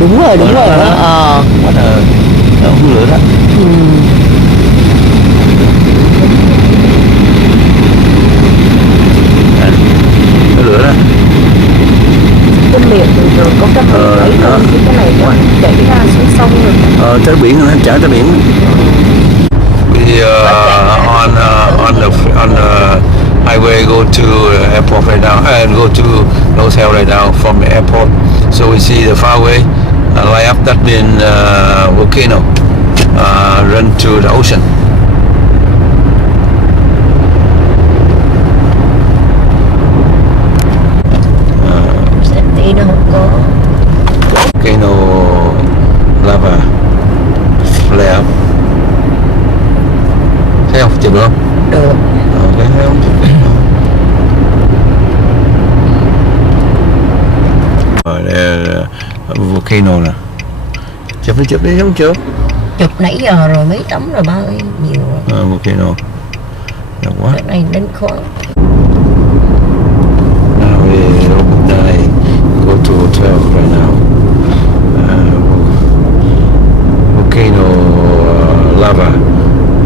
Đúng rồi, đúng rồi đó. Quá là hung lửa đó. Cái lửa đó. Cái miệng rồi có cái miệng ấy thôi, cái này nó chảy ra xuống sông rồi. Tới biển nó chảy tới biển. We on the highway go to airport right now and go to the hotel right now from the airport. So we see the far away light up that been volcano run to the ocean. Tí nó không có Volcano lava flare up. Thấy không? Chụp được không? được. Thấy không? Rồi đây là volcano nè. Chụp đi không chụp? Chụp nãy giờ rồi mấy tấm rồi ba ơi, nhiều rồi. Volcano. Đẹp quá. Cái này đến khoáng. Now we go to hotel right now. Volcano lava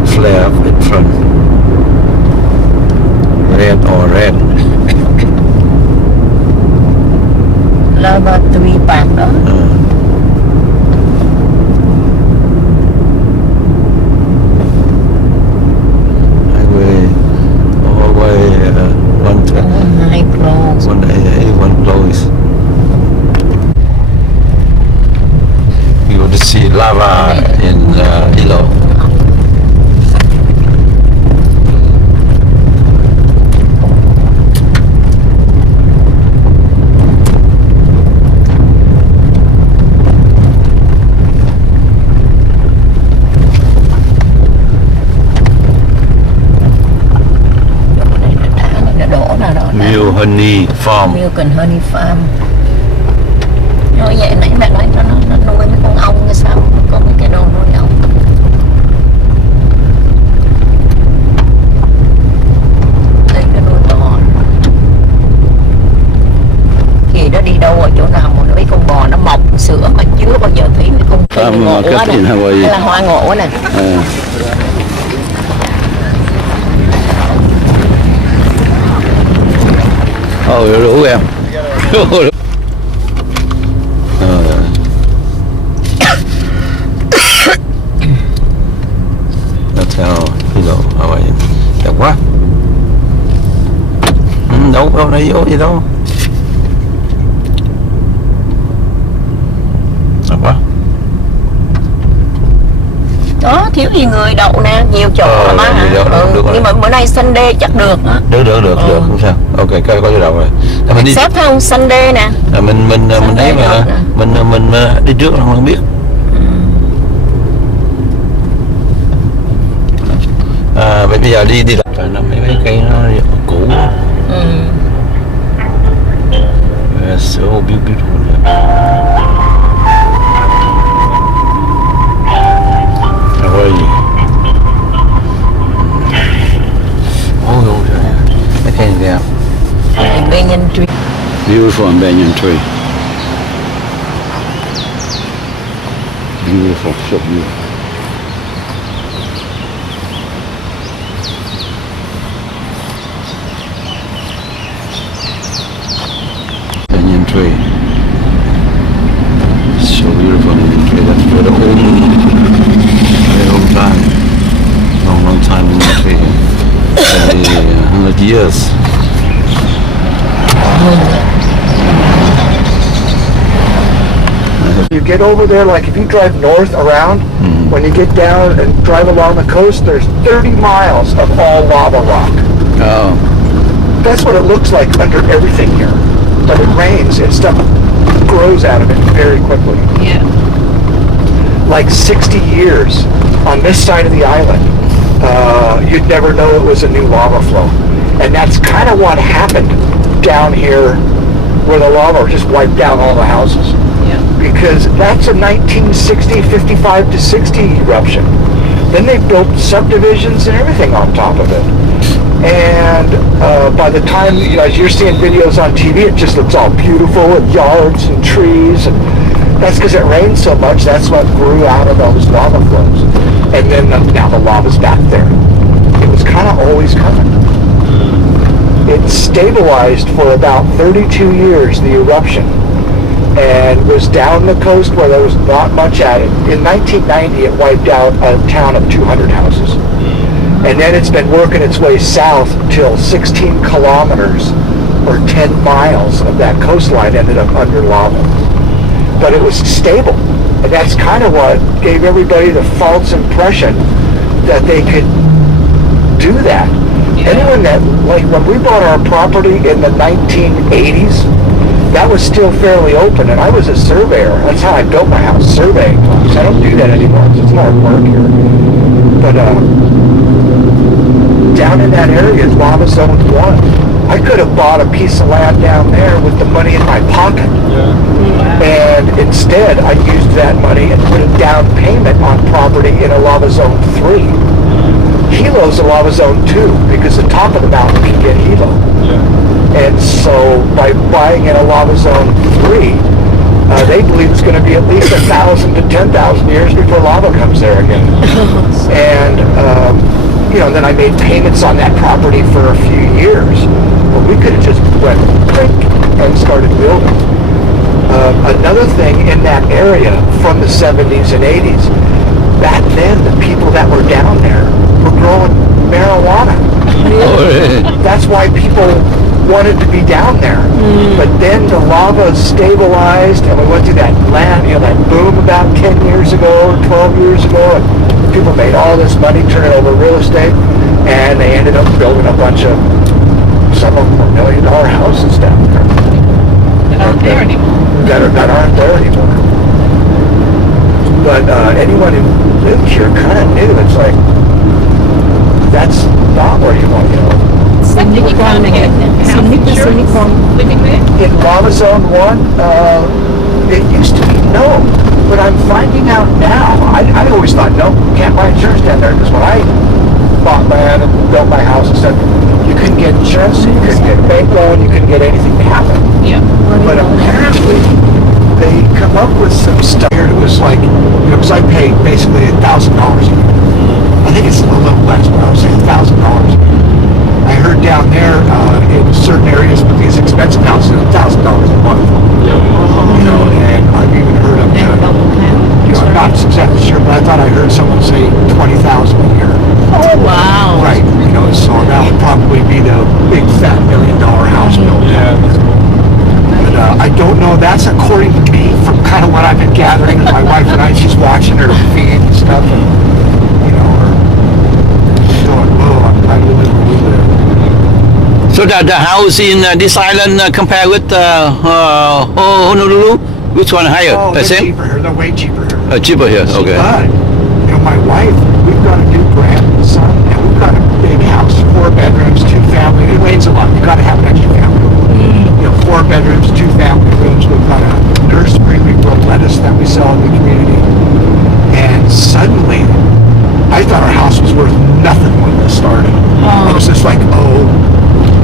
flare up in front. Red or red. Lava tùy bạc đó. Highway all the way Hai flow. 181 blows. You want to see lava in Hilo. Mill Honey Farm. Mill Honey Farm. Nói vậy nãy mẹ nói nó nuôi mấy con ong hay sao? Có mấy cái đồ nuôi ong. Đây cái nuôi bò. Thì nó đi đâu ở chỗ nào mà mấy con bò nó mọc sữa mà chưa bao giờ thấy mấy con cây ngộ quá này. Hay là hoa ngộ quá này. Rủ em. Hotel Hilo, Hawaii. Đẹp quá. Đâu này vô gì đâu. Đẹp quá. Đó, thiếu gì người đậu nè, nhiều chỗ mà má hả? Nhưng mà bữa nay Sunday chắc được á. Được, không sao. Ok, có chỗ đậu rồi. Mình đi xếp thấy không? Sunday nè. Mình thấy mà mình đi trước không biết. Bây giờ đi đặt là mấy cây nó cũ. So beautiful. Hawaii. Mấy cây này kìa. Banyan tree. Beautiful banyan tree. Beautiful, so beautiful. Banyan tree. So beautiful banyan tree. That's very old time. Long time in the tree. 100 years. You get over there, like if you drive north around, when you get down and drive along the coast, there's 30 miles of all lava rock. Oh. That's what it looks like under everything here. But it rains and stuff grows out of it very quickly. Yeah. Like 60 years on this side of the island, you'd never know it was a new lava flow. And that's kind of what happened down here where the lava just wiped down all the houses. Yeah. Because that's a 1960, 55 to 60 eruption. Then they built subdivisions and everything on top of it. And by the time, as you're seeing videos on TV, it just looks all beautiful and yards and trees. And That's because it rained so much. That's what grew out of those lava flows. And then now the lava's back there. It was kind of always coming. It stabilized for about 32 years, the eruption, and was down the coast where there was not much at it. In 1990, it wiped out a town of 200 houses. And then it's been working its way south till 16 kilometers or 10 miles of that coastline ended up under lava. But it was stable. And that's kind of what gave everybody the false impression that they could do that. Anyone that, like when we bought our property in the 1980s, that was still fairly open, and I was a surveyor. That's how I built my house, surveying. I don't do that anymore. It's more work here. But down in that area is Lava Zone 1. I could have bought a piece of land down there with the money in my pocket. And instead, I used that money and put a down payment on property in a Lava Zone 3. Hilo's a Lava Zone 2 because the top of the mountain can get Hilo. And so by buying in a Lava Zone 3, they believe it's going to be at least 1,000 to 10,000 years before lava comes there again. And, then I made payments on that property for a few years. Well, we could have just went click and started building. Another thing in that area from the 70s and 80s, back then the people that were down there were growing marijuana. That's why people wanted to be down there. But then the lava stabilized and we went through that that boom about 10 years ago or 12 years ago, and people made all this money turning over real estate, and they ended up building a bunch of, some of them were $1 million houses down there. That aren't there anymore. That aren't there anymore. But anyone who lived here kind of knew it's like, that's not where you want to go. When you were trying to get health insurance living there? In Lava Zone 1, it used to be no, but I'm finding out now. I always thought, no, can't buy insurance down there, because when I bought land and built my house and said, you couldn't get insurance, you couldn't get a bank loan, you couldn't get anything to happen. Yeah. But apparently, they come up with some stuff here. It was like, because I paid basically $1,000 a year. I think it's a little less, but I would say $1,000 a year. I heard down there in certain areas with these expensive houses, $1,000 a month. And I've even heard of, I'm not exactly sure, but I thought I heard someone say $20,000 a year. Oh, wow. Right. So that would probably be the big fat $1 million house built. But I don't know. That's according to me from kind of what I've been gathering. My wife and I, she's watching her feed and stuff, and going, whoa, I'm kind of living a little bit. So the house in this island compared with Honolulu, which one higher? Oh, The they're same? cheaper here. They're way cheaper here. Cheaper here. Okay. But, my wife, we've got a new grandson, and we've got a big house, 4 bedrooms, 2 family. It rains a lot. You've got to have an extra family. 4 bedrooms, 2 family rooms. We've got a nursery. We grow lettuce that we sell in the community. And suddenly, I thought our house was worth nothing when this started. I was just like, oh,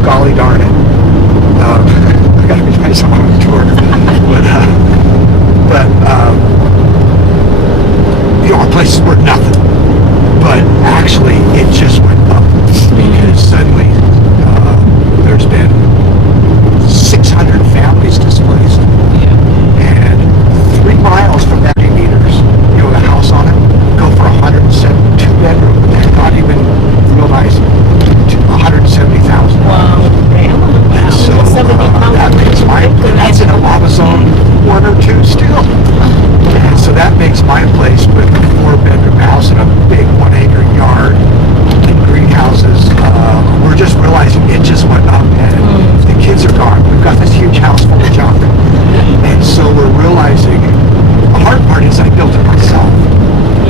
golly darn it. I got to be nice on my tour. But our place is worth nothing. But actually, it just went up because suddenly there's been 600 families displaced. And 3 miles from that meters, the house on it, go for 172 bedroom, and not even real nice, 170,000. Wow. And so that makes that's in a Lava Zone 1 or 2 still. And so that makes my place with a 4-bedroom house and a big 1-acre yard and greenhouses. We're just realizing it just went up, and the kids are gone. We've got this huge house full of junk. And so we're realizing the hard part is I built it myself.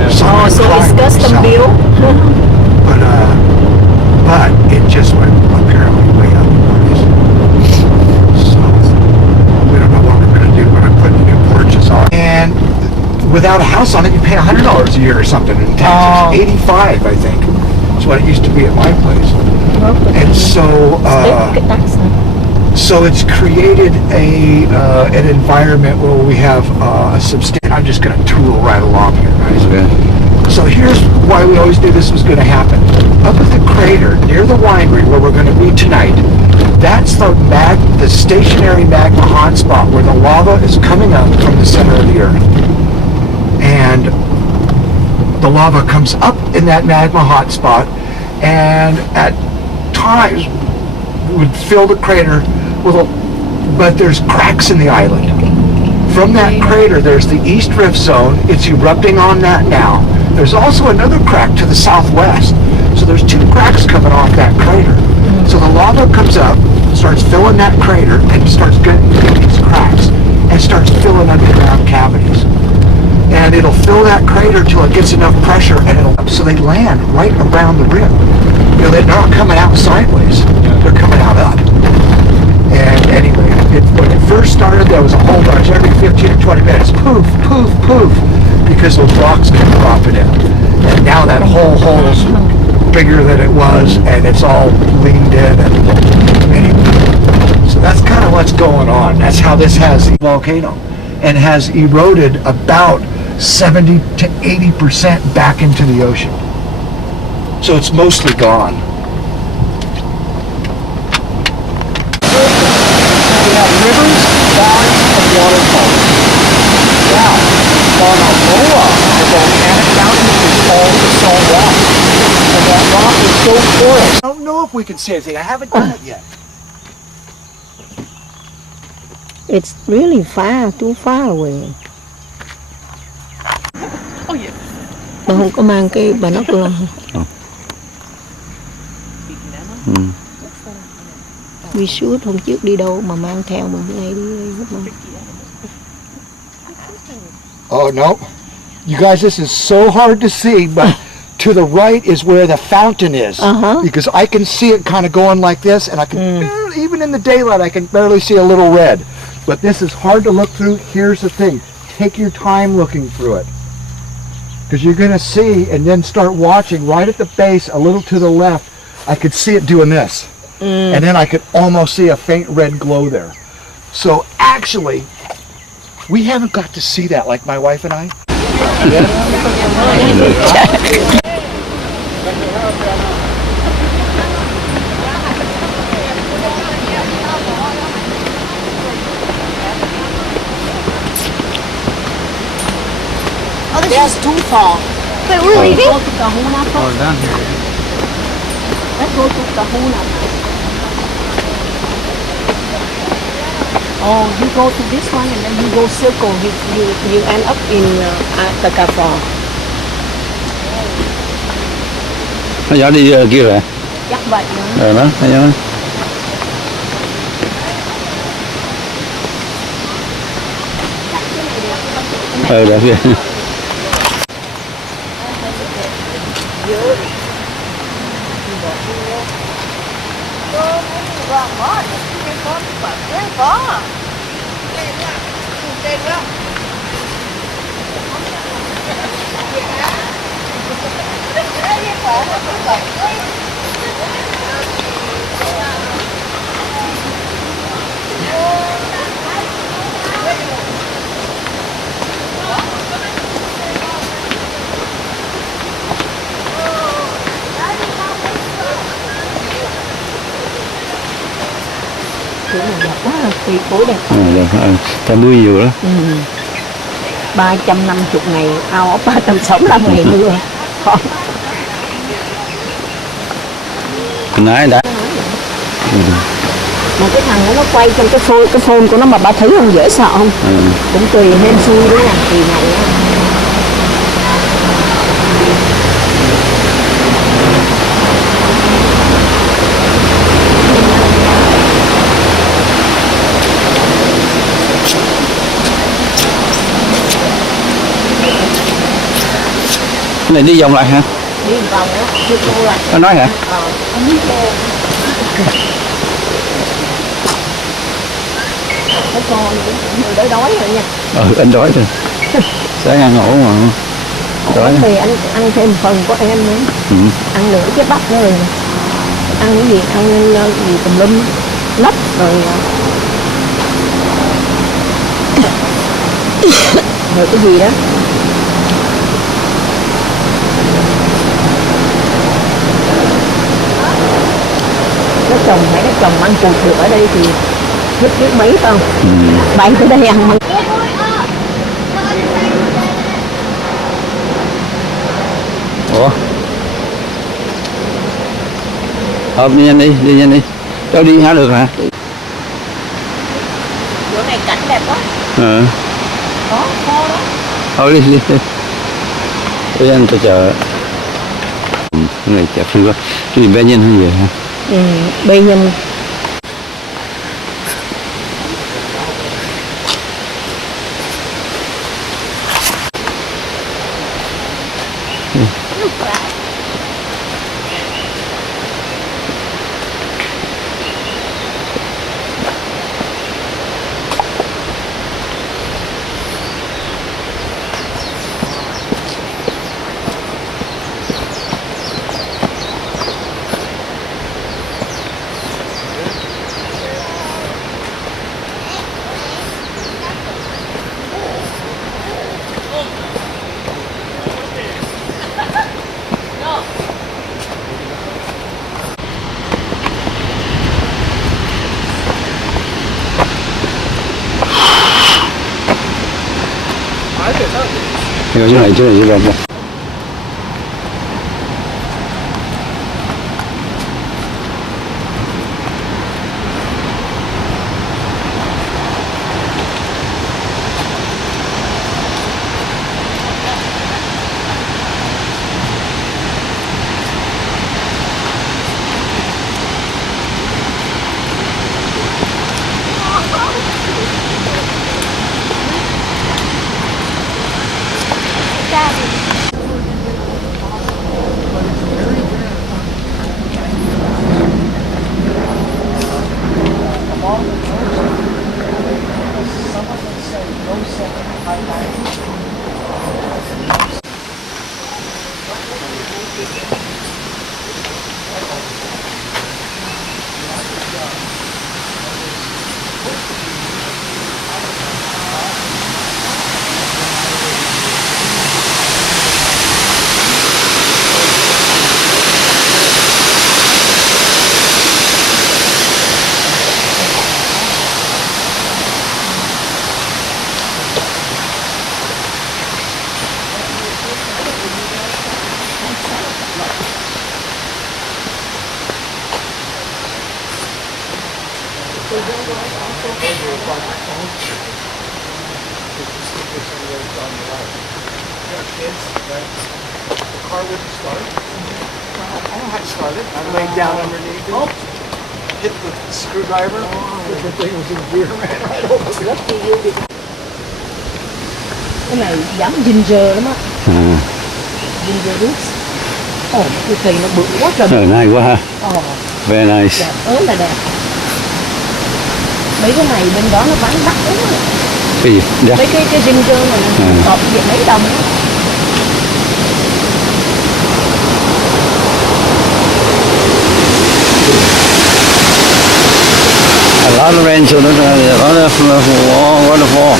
So it's custom built. But it just went apparently way up in price. So we don't know what we're going to do when I put new porches on. And without a house on it, you pay $100 a year or something in taxes. 85, I think. That's what it used to be at my place. And so So it's created an environment where we have a substantial. I'm just going to tool right along here, guys. Okay. So here's why we always knew this was going to happen. Up at the crater near the winery where we're going to be tonight, that's the stationary magma hotspot where the lava is coming up from the center of the earth. And the lava comes up in that magma hotspot, and at times would fill the crater but there's cracks in the island. From that crater, there's the East Rift Zone. It's erupting on that now. There's also another crack to the southwest. So there's two cracks coming off that crater. So the lava comes up, starts filling that crater, and starts getting these cracks, and starts filling underground cavities. And it'll fill that crater till it gets enough pressure, and so they land right around the rim. You know, they're not coming out sideways. They're coming out up. And anyway, when it first started, there was a whole bunch. Every 15 or 20 minutes, poof, poof, poof, because those rocks kept dropping in. And now that whole hole's bigger than it was, and it's all leaned in. And anyway, so that's kind of what's going on. That's how this has the volcano, and has eroded about 70 to 80% back into the ocean. So it's mostly gone. Rivers, valleys, and waterfalls. Now, Mauna Loa, the volcanic mountain, is all the salt rock. And that rock is so porous. I don't know if we can see anything. I haven't done it yet. It's really far, too far away. Bà không có mang cái binocular. We shoot hôm trước đi đâu mà mang theo mà hôm nay đi hết mà. Oh, no. You guys, this is so hard to see, but to the right is where the fountain is. Because I can see it kind of going like this, and I can barely, even in the daylight, I can barely see a little red. But this is hard to look through. Here's the thing. Take your time looking through it. Because you're going to see, and then start watching right at the base, a little to the left, I could see it doing this. And then I could almost see a faint red glow there. So actually, we haven't got to see that like my wife and I. Oh, this is too far. Wait, we're leaving? Oh, down here. Let's go to Kahuna. Oh, you go to this one and then you go circle. You end up in Takafon. Nó nhỏ đi kia rồi. Chắc vậy nữa. Rồi đó, thấy chưa? Đẹp kìa. Chỗ này đẹp quá, cây cối đẹp. Ta mưa nhiều đó. 350 ngày, ao 365 ngày mưa. Nãy đã. Mà cái thằng nó quay trong cái phone của nó mà bà thấy không, dễ sợ không? Cũng tùy hên xui đúng không? Tùy ngày á. Cái này đi vòng lại hả? Đi vòng á, chưa cô lại. Nó nói hả? Không biết cô. Cái con người đói đói rồi nha. Anh đói rồi. Sáng ăn ổ mà. Đói. Thì anh ăn thêm phần của em nữa. Ăn nửa cái bắp nữa rồi. Ăn cái gì? Ăn gì tùm lum. lấp rồi rồi cái gì đó nó trồng phải nó trồng ăn cụt được ở đây thì thích biết mấy không bay tới đây ăn măng. Ủa? Đi nhanh đi nhanh đi. Cháu đi hả được hả? Chỗ này cảnh đẹp quá. Đó, Kho đó. thôi đi. Đi anh ta chờ. Cái này chả phi quá. Cái gì bé nhân hay gì hả? Bây nhân. 이거 이거 봐. Car wouldn't start. I know how to start it. I laid down underneath it. Hit the screwdriver. The thing was in gear, ran right over it. Cái này dám ginger lắm á. Ginger roots. Ồ, cái cây nó bự quá trời. Này quá ha. Very nice. Đẹp ớn là đẹp. Mấy cái này bên đó nó bán đắt lắm á. Cái gì? Dạ. Mấy cái ginger này cọp về mấy đồng á. A lot of rain, so there's a lot of waterfall.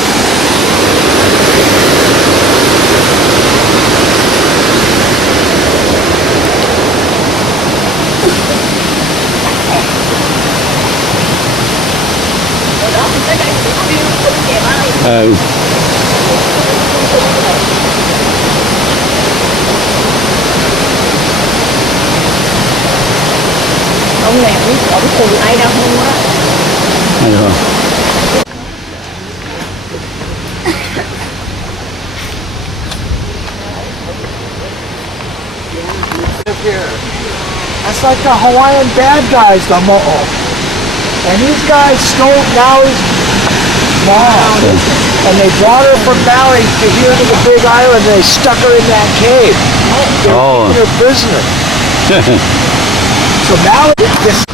Ông này ông từ Idaho á. Idaho. Here. That's like the Hawaiian bad guys, the mo'o. And these guys stole Maui's mom. And they brought her from Maui to here to the big island and they stuck her in that cave. They were keeping her prisoner. So Maui, this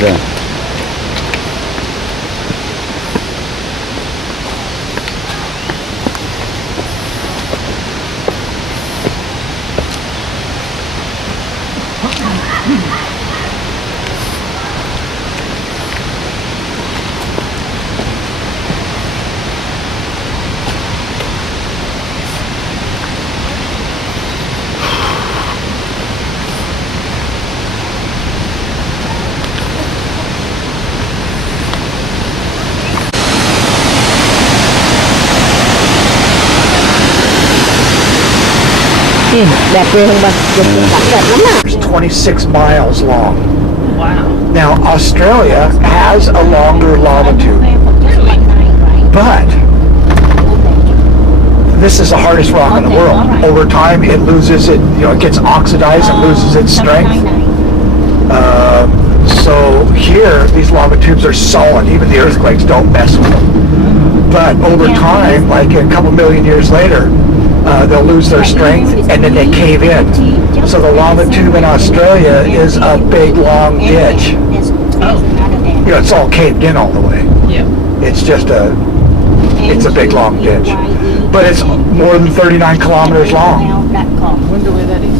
Rồi. Đẹp ghê không ba? Chụp cảnh đẹp lắm à. It's 26 miles long. Wow. Now, Australia has a longer lava tube, but this is the hardest rock in the world. Over time, it loses it, it gets oxidized and loses its strength. So here, these lava tubes are solid. Even the earthquakes don't mess with them. But over time, like a couple million years later, they'll lose their strength and then they cave in. So the lava tube in Australia is a big, long ditch. It's all caved in all the way. Yeah. It's just it's a big, long ditch. But it's more than 39 kilometers long. Wonder where that is.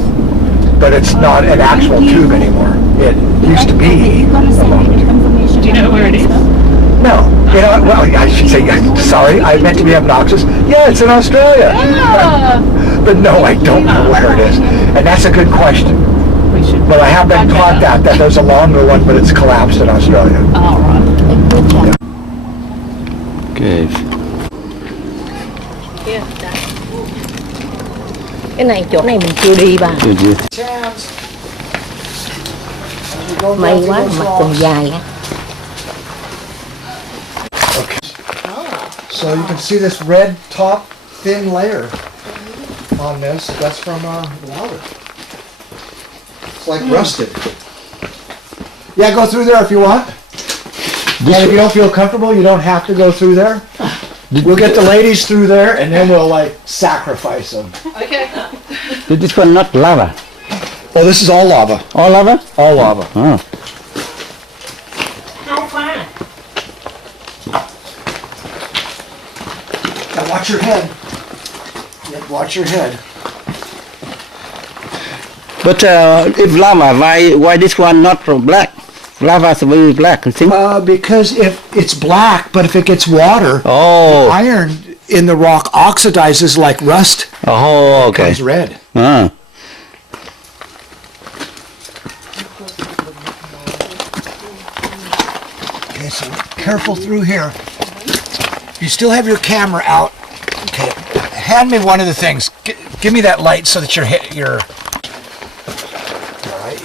But it's not an actual tube anymore. It used to be a long tube. Do you know where it is? No. Well, I should say, sorry, I meant to be obnoxious. Yeah, it's in Australia. But no, I don't know where it is. And that's a good question. We should. But I have been taught that there's a longer one, but it's collapsed in Australia. All right. Okay. Cái này chỗ này mình chưa đi bà. Chưa. May quá mặt còn dài á. Okay. So you can see this red top thin layer on this. That's from lava. It's like rusted. Yeah, go through there if you want. And if you don't feel comfortable, you don't have to go through there. We'll get the ladies through there, and then we'll sacrifice them. Okay. This one not lava. Oh, this is all lava. All lava? All lava. Oh. How far? Now watch your head. Yeah, watch your head. But if lava, why this one not from black? Lava is very black, I think. Because if it's black, but if it gets water, Oh. iron in the rock oxidizes like rust. Oh, okay. Becomes red. Ah. Okay, so careful through here. You still have your camera out. Okay, hand me one of the things. Give me that light so that your. All right.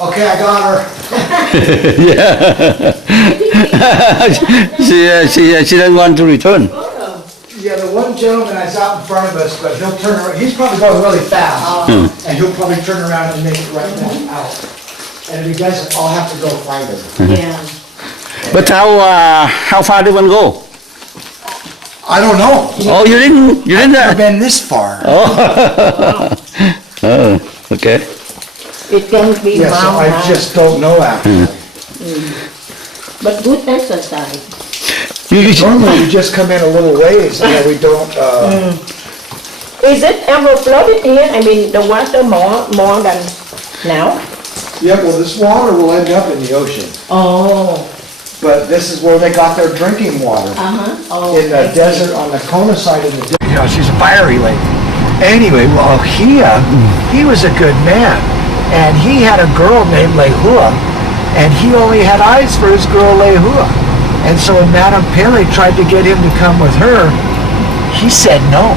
Okay, I got her. Yeah. She doesn't want to return. Yeah, the one gentleman that's out in front of us, but he'll turn around. He's probably going really fast, and he'll probably turn around and make it right now out. And if he doesn't, I'll have to go find him. Yeah. But how far did one go? I don't know. Oh, you didn't. I've never been this far. Oh, okay. It can be Yeah, so mild, I just don't know actually. but good exercise. Normally we just come in a little ways, and we don't. Is it ever flooded here? I mean, the water more than now? Yeah, well, this water will end up in the ocean, Oh. but this is where they got their drinking water. Oh. In the desert on the Kona side of the desert. She's a fiery lady. Anyway, well, he was a good man. And he had a girl named Lehua, and he only had eyes for his girl Lehua. And so when Madame Pele tried to get him to come with her, he said no.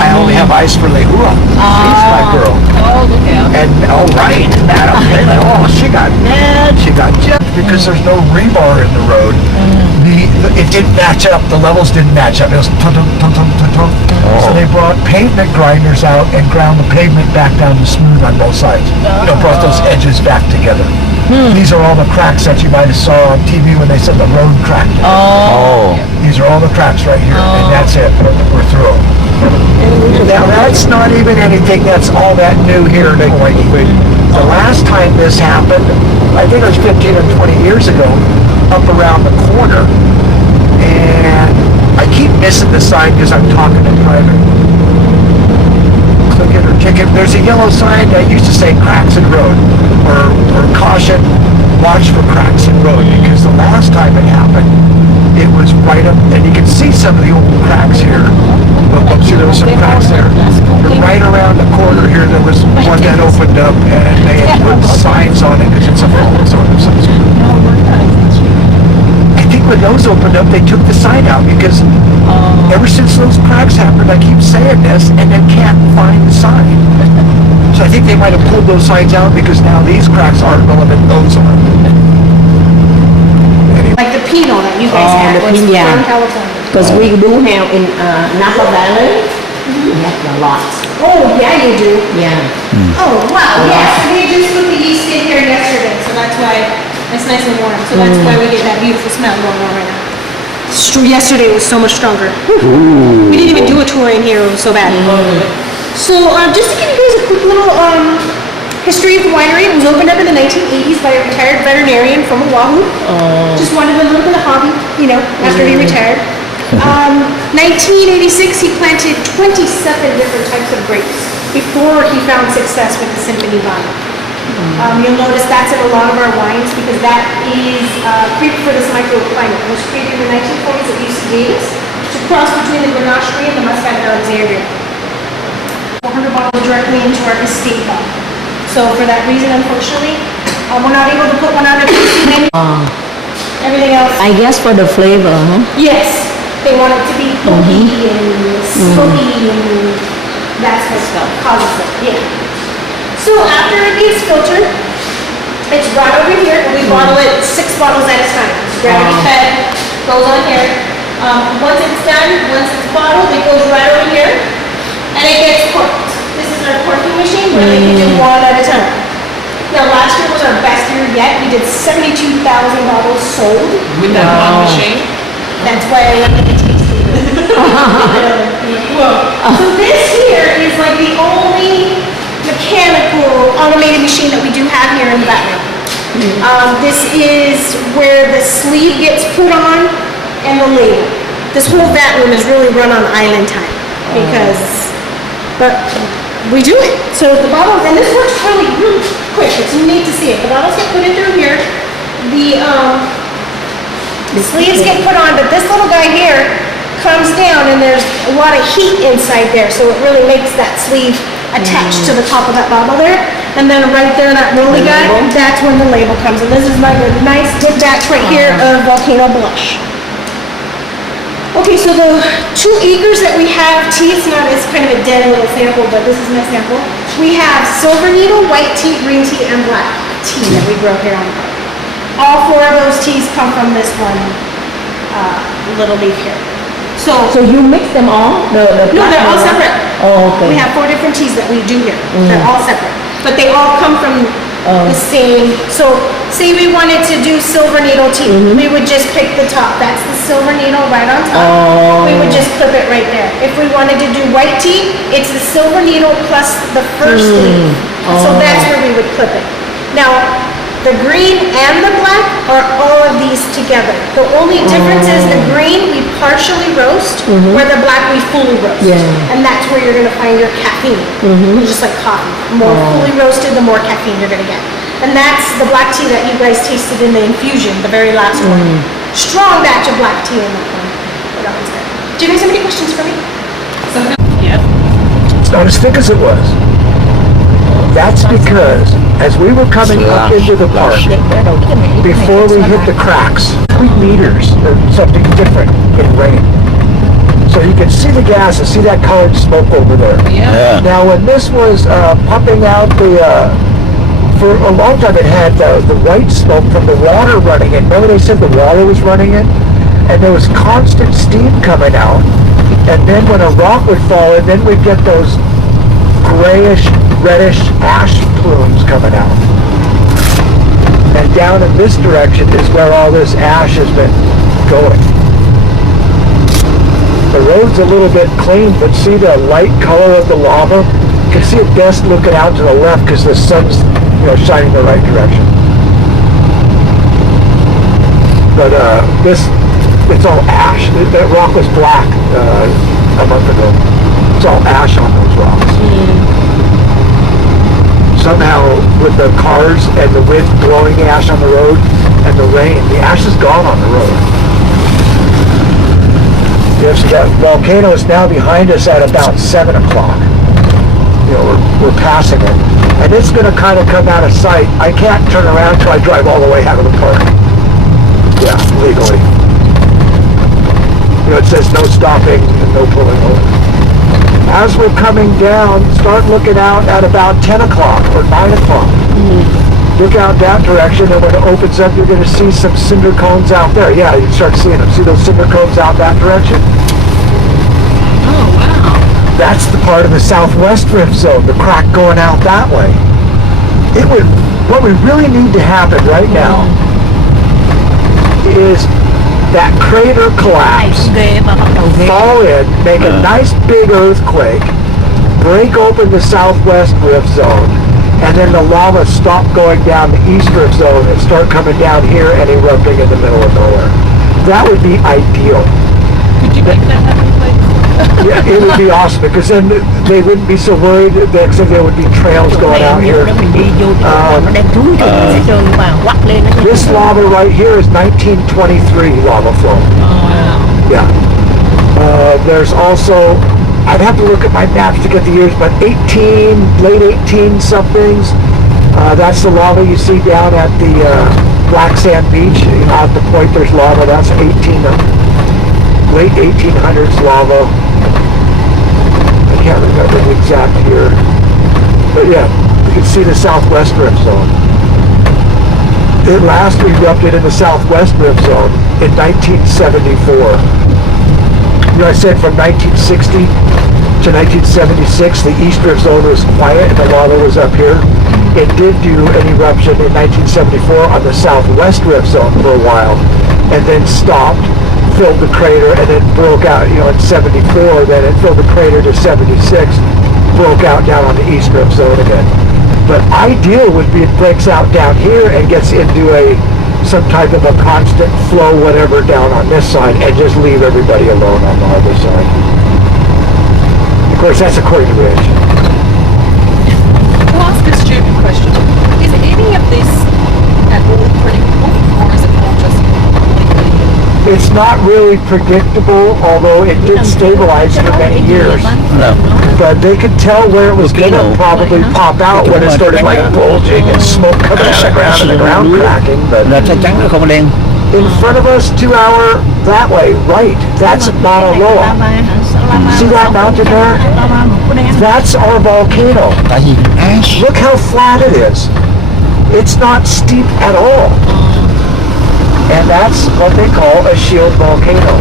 I only have eyes for Lehua. She's my girl. Oh, look out. And right, Madame Pele, she got mad, she got jealous because there's no rebar in the road. It didn't match up, the levels didn't match up. It was tum-tum. So they brought pavement grinders out and ground the pavement back down to smooth on both sides. Brought those edges back together. These are all the cracks that you might have saw on TV when they said the road cracked. These are all the cracks right here, and that's it. We're through. Now that's not even anything that's all that new here in Hawaii. The last time this happened, I think it was 15 or 20 years ago, up around the corner, and I keep missing the sign because I'm talking in private. Click it or ticket. There's a yellow sign that used to say cracks in road, or caution, watch for cracks in road, because the last time it happened, it was right up, and you can see some of the old cracks here. See, there was some cracks there. But right around the corner here, there was one that opened up, and they had put signs on it because it's a fallen zone of some sort. I think when those opened up, they took the sign out because ever since those cracks happened, I keep saying this and then can't find the sign. So I think they might have pulled those signs out because now these cracks aren't relevant, those are. Like the Pinot that you guys had the was Pinot. from California. Because we do have in Napa Valley, we have a lot. Oh, yeah, you do. Yeah. Oh, wow, yes. They just put the yeast in here yesterday, so that's why it's nice and warm. So that's why we get that beautiful smell going on right now. Yesterday was so much stronger. We didn't even do a tour in here, it was so bad. So just to give you guys a quick little history of the winery, it was opened up in the 1980s by a retired veterinarian from Oahu. Just wanted a little bit of hobby, after he retired. 1986, he planted 27 different types of grapes before he found success with the Symphony vine. You'll notice that's in a lot of our wines because that is created for this microclimate. It was created in the 1940s at UC Davis to cross between the Grenache tree and the Muscat of Alexandria. 400 bottles directly into our estate bottle. So for that reason, unfortunately, we're not able to put one out of the menu. Everything else. I guess for the flavor, huh? Yes. They want it to be pokey and smoky and that's what causes it. Yeah. So after it gets filtered, it's brought over here and we bottle it 6 bottles at a time. It's gravity fed, goes on here. Once it's done, once it's bottled, it goes right over here and it gets corked. This is our corking machine where they can do one at a time. Now last year was our best year yet. We did 72,000 bottles sold. With that one machine? That's why I love the tasting. So this here is like the only mechanical automated machine that we do have here in the back room. This is where the sleeve gets put on and the label. This whole vat room is really run on island time but we do it. So the bottles, and this works really quick. It's neat to see it. The bottles get put in through here. The sleeves get put on, but this little guy here comes down and there's a lot of heat inside there, so it really makes that sleeve attached to the top of that bottle there. And then right there, that rolly guy, that's when the label comes. And this is like a nice good batch right here of Volcano Blush. Okay, so the 2 acres that we have, it's kind of a dead little sample, but this is my sample. We have silver needle, white tea, green tea, and black tea that we grow here on the farm. All 4 of those teas come from this one little leaf here. So you mix them all? No, they're all separate. Oh, okay. We have 4 different teas that we do here. They're all separate. But they all come from the same. So say we wanted to do silver needle tea. We would just pick the top. That's the silver needle right on top. We would just clip it right there. If we wanted to do white tea, it's the silver needle plus the first leaf. So that's where we would clip it. Now, the green and the black are all of these together. The only difference is the green we partially roast, where the black we fully roast. Yeah. And that's where you're gonna find your caffeine. Just like coffee. The more fully roasted, the more caffeine you're gonna get. And that's the black tea that you guys tasted in the infusion, the very last one. Strong batch of black tea in that one. But that one's good. Do you guys have any questions for me? It's not as thick as it was. That's because As we were coming up into the park, before we hit the cracks, 3 meters or something different in rain. So you can see the gas and see that colored smoke over there. Yeah. Now when this was pumping out for a long time it had the white smoke from the water running in. Remember they said the water was running in? And there was constant steam coming out. And then when a rock would fall in, then we'd get those grayish, reddish ash plumes coming out. And down in this direction is where all this ash has been going. The road's a little bit clean, but see the light color of the lava? You can see it best looking out to the left because the sun's, shining the right direction. But it's all ash. That rock was black a month ago. It's all ash on those rocks. Somehow, with the cars and the wind blowing ash on the road and the rain, the ash is gone on the road. So that volcano is now behind us at about 7 o'clock. We're passing it. And it's going to kind of come out of sight. I can't turn around until I drive all the way out of the park. Yeah, legally. It says no stopping and no pulling over. As we're coming down, start looking out at about 10 o'clock or 9 o'clock. Look out that direction, and when it opens up, you're going to see some cinder cones out there. Yeah, you start seeing them. See those cinder cones out that direction? Oh, wow. That's the part of the southwest rift zone, the crack going out that way. What we really need to happen right now is that crater collapse, fall in, make a nice big earthquake, break open the southwest rift zone, and then the lava stop going down the east rift zone and start coming down here and erupting in the middle of nowhere. That would be ideal. Could you make that happen, please? Yeah, it would be awesome because then they wouldn't be so worried that there would be trails going out here. This lava right here is 1923 lava flow. Wow. Yeah. There's also, I'd have to look at my maps to get the years, but late 18 somethings. That's the lava you see down at the Black Sand Beach. At the point there's lava. That's late 1800s lava. I can't remember the exact year. But yeah, you can see the southwest rift zone. It last erupted in the southwest rift zone in 1974. I said from 1960 to 1976, the east rift zone was quiet and the lava was up here. It did do an eruption in 1974 on the southwest rift zone for a while, and then stopped, filled the crater, and then broke out, in 74, then it filled the crater to 76, broke out down on the east rift zone again. But ideal would be it breaks out down here and gets into some type of a constant flow, whatever, down on this side, and just leave everybody alone on the other side. Of course, that's according to Rich. I'll ask a stupid question. Is any of this at all predictable, or is it all just completely... It's not really predictable, although it did stabilize for many years. No. But they could tell where it was going to probably pop out when it started bulging and smoke coming out of the ground and the ground cracking. But Là chắc chắn nó không đen. in front of us, 2 hour that way, right, that's Mauna Loa. See that mountain there? That's our volcano. Tại vì ash. Look how flat it is. It's not steep at all. And that's what they call a shield volcano.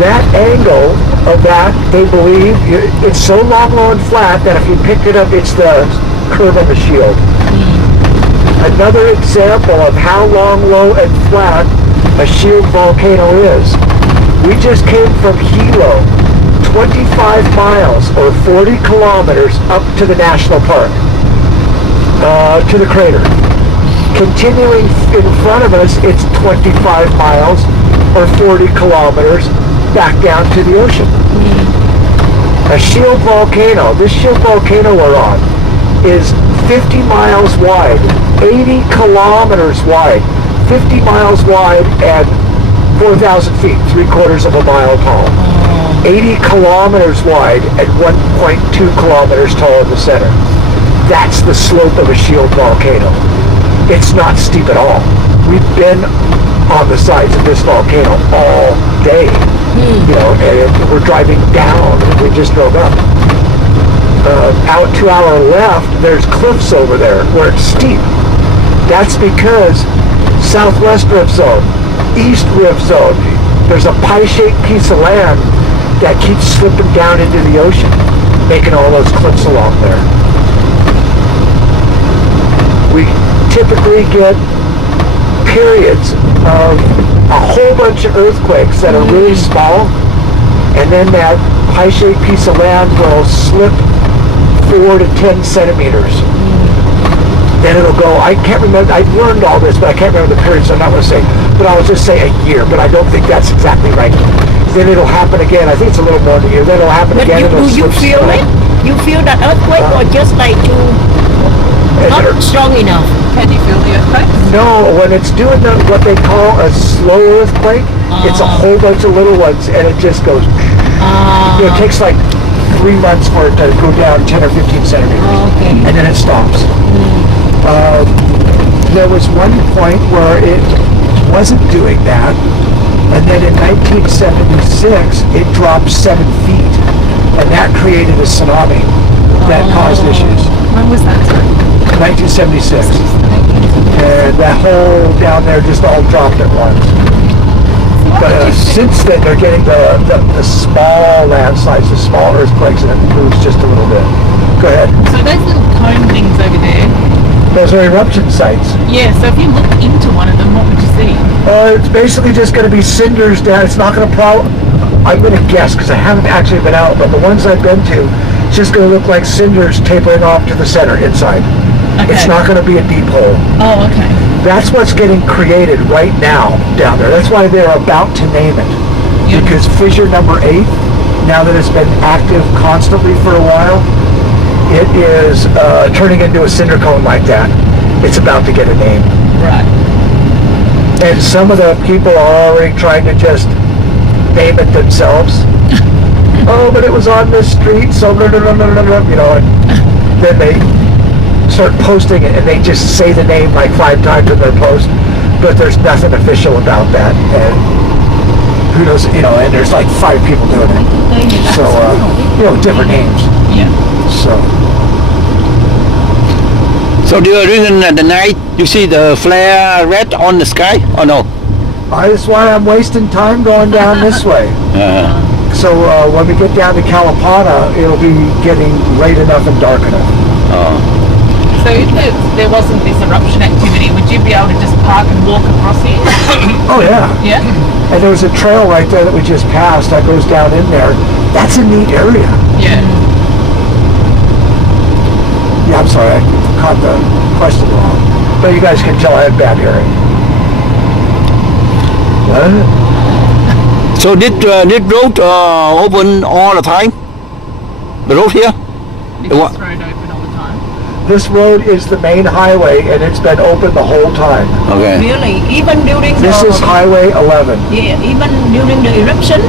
That angle of that, they believe, it's so long, low, and flat that if you picked it up, it's the curve of a shield. Another example of how long, low, and flat a shield volcano is. We just came from Hilo, 25 miles or 40 kilometers up to the national park, to the crater. Continuing in front of us, it's 25 miles or 40 kilometers back down to the ocean. A shield volcano, this shield volcano we're on, is 50 miles wide, 80 kilometers wide, 50 miles wide and 4,000 feet, 3/4 of a mile tall. 80 kilometers wide and 1.2 kilometers tall in the center. That's the slope of a shield volcano. It's not steep at all. We've been on the sides of this volcano all day. You know, and we're driving down, and we just drove up. Out to our left, there's cliffs over there where it's steep. That's because southwest rift zone, east rift zone, there's a pie-shaped piece of land that keeps slipping down into the ocean, making all those cliffs along there. We typically get periods of a whole bunch of earthquakes that are really small, and then that pie-shaped piece of land will slip 4 to 10 centimeters. Then it'll go, I can't remember, I learned all this, but I can't remember the period, so I'm not going to say, but I'll just say a year, but I don't think that's exactly right. Then it'll happen again. I think it's a little more than a year. Then it'll happen But again. do you feel it? You feel that earthquake or just like you not strong enough? Can you feel the earthquake? No, when it's doing what they call a slow earthquake, it's a whole bunch of little ones, and it just goes. You know, it takes like 3 months for it to go down 10 or 15 centimeters, and then it stops. There was one point where it wasn't doing that, and then in 1976 it dropped 7 feet, and that created a tsunami that caused issues. When was that? 1976, and that whole down there just all dropped at once. But since then they're getting the small landslides, the small earthquakes, and it moves just a little bit. Go ahead. So those little cone things over there, Those are eruption sites. yeah, so if you look into one of them, what would you see? It's basically just going to be cinders down. It's not going to I'm going to guess because I haven't actually been out, but the ones I've been to, it's just going to look like cinders tapering off to the center inside. It's Okay. not going to be a deep hole. Oh, okay. That's what's getting created right now down there. That's why they're about to name it. Yeah. Because fissure number 8, now that it's been active constantly for a while, it is turning into a cinder cone like that. It's about to get a name. Right. And some of the people are already trying to just name it themselves. Oh, but it was on this street, so blah, blah, blah, blah, blah, blah, you know, and then they start posting it and they just say the name like 5 times in their post, but there's nothing official about that. And who knows, you know, and there's like 5 people doing it. So, you know, different names. Yeah. So during the night, you see the flare red on the sky or no? That's why I'm wasting time going down this way. So when we get down to Kalapana, it'll be getting late enough and dark enough. So if there wasn't this eruption activity, would you be able to just park and walk across here? Oh yeah. Yeah? And there was a trail right there that we just passed that goes down in there. That's a neat area. Yeah. Yeah, I'm sorry, I caught the question wrong. But you guys can tell I had bad hearing. What? So this road open all the time? The road here? It's What? just road open all the time. This road is the main highway and it's been open the whole time. Okay. Really? Even during This is Highway 11. yeah, even during the eruption?